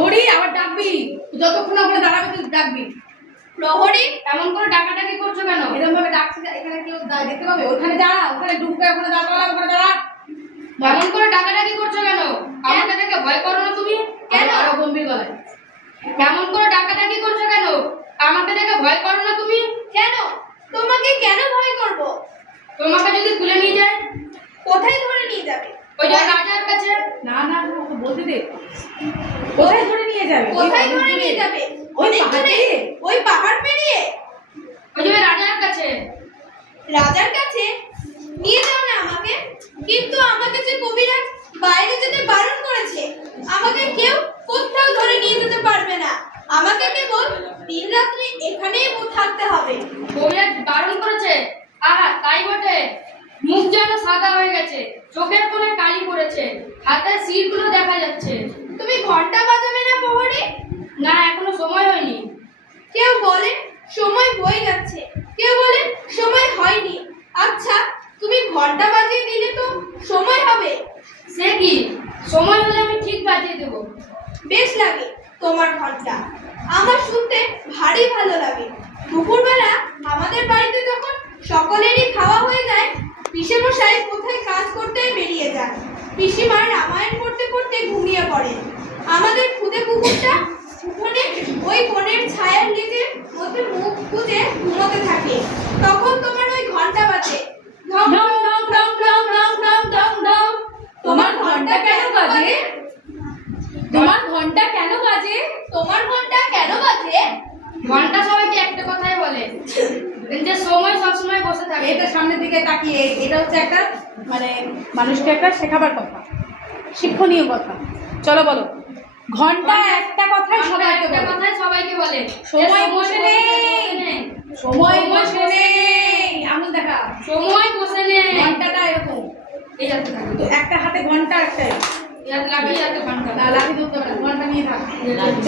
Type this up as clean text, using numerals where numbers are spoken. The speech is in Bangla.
প্রহরী আবার ডাকবি, যতক্ষণ না ওখানে দাঁড়াবে তুই ডাকবি। প্রহরী এমন করে ডাকাডাকি করছো কেন? এরকম ভাবে ডাকছি, এখানে কেউ দেখতে পাবে? ওখানে দাঁড়া, ওখানে ঢুকবে, ওখানে দাঁড়া, ওখানে দাঁড়া। এমন করে ডাকাডাকি করছো কেন? আমাকে দেখে ভয় করো না তুমি? কেন? আরো গম্ভীর গলায়। কেমন করে ডাকাডাকি করছো কেন? আমাকে দেখে ভয় করো না তুমি? কেন? তোমাকে কেন ভয় করব? তোমাকে যদি তুলে নিয়ে যায়? কোথায় ধরে নিয়ে যাবে? ওই যে রাজার কাছে। না না ওকে বলতে দে। কোথায় ধরে নিয়ে যাবে? কোথায় ধরে নিয়ে যাবে? ওই পাহাড়ে। ওই পাহাড় পেরিয়ে? ওই যে রাজার কাছে। রাজার কাছে? নিয়ে যাও না আমাকে। কিন্তু আমাকে যে কবিরাজ বাইরে যেতে বারণ করেছে, আমাকে কেউ কোথাও ধরে নিয়ে যেতে পারবে না। আমাকে কেবল দিন রাত্রি এখানেই থাকতে হবে। কবিরাজ বারণ করেছে? আহা তাই বটে। মুখ যেন সাদা হয়ে গেছে, চোখের কোণে কালি পড়েছে, হাতের সিলগুলো দেখা যাচ্ছে। তুমি ঘন্টা বাজাবে না প্রহরী? না এখনো সময় হয়নি। কেউ বলে সময় বয়ে যাচ্ছে, কেউ বলে সময় হয়নি। আচ্ছা, তুমি ঘন্টা বাজিয়ে দিলে তো সময় হবে। সে কি, সময় হলে আমি ঠিক বাজিয়ে দেবো। বেশ লাগে তোমার ঘন্টা, আমার শুনতে ভারী ভালো লাগে। দুপুরবেলা আমাদের বাড়িতে যখন সকলেরই খাওয়া হয়ে যায়, পিসেমশাই কোথায় কাজ করতে বেরিয়ে যান। পিসিমা রামায়ণ পড়তে পড়তে ঘুমিয়ে পড়েন। আমাদের খুদে কুকুরটা উঠোনে ওই কোণের ছায়ার নিচে মধ্যে মুখ গুজে ঘুমোতে থাকে। তখন তোমার ওই ঘন্টা বাজে, ঢং ঢং ঢং ঢং ঢং ঢং ঢং ঢং ঢং। তোমার ঘন্টা কেন বাজে? তোমার ঘন্টা কেন বাজে? তোমার ঘন্টা কেন বাজে? ঘন্টা সবাইকে একটা কথাই বলে, যে সময় সবসময় বসে থাকে। এটা সামনের দিকে তাকিয়ে, এটা হচ্ছে একটা মানে মানুষকে একটা শেখাবার কথা, শিক্ষণীয় কথা। চলো বলো। ঘন্টা একটা কথাই সবাইকে একটা বলে। কথাই সবাইকে বলে, সময় যে বসে নেই। সময় বসে নেই। আঙুল দেখা। সময় বসে নেই। ঘন্টাটা এরকম, এই যাতে থাকে, তো একটা হাতে ঘন্টা, একটা ইয়াতে লাগে, ইয়াতে ঘন্টা। লাঠি ধরতে পারে, ঘন্টা নিয়ে থাক।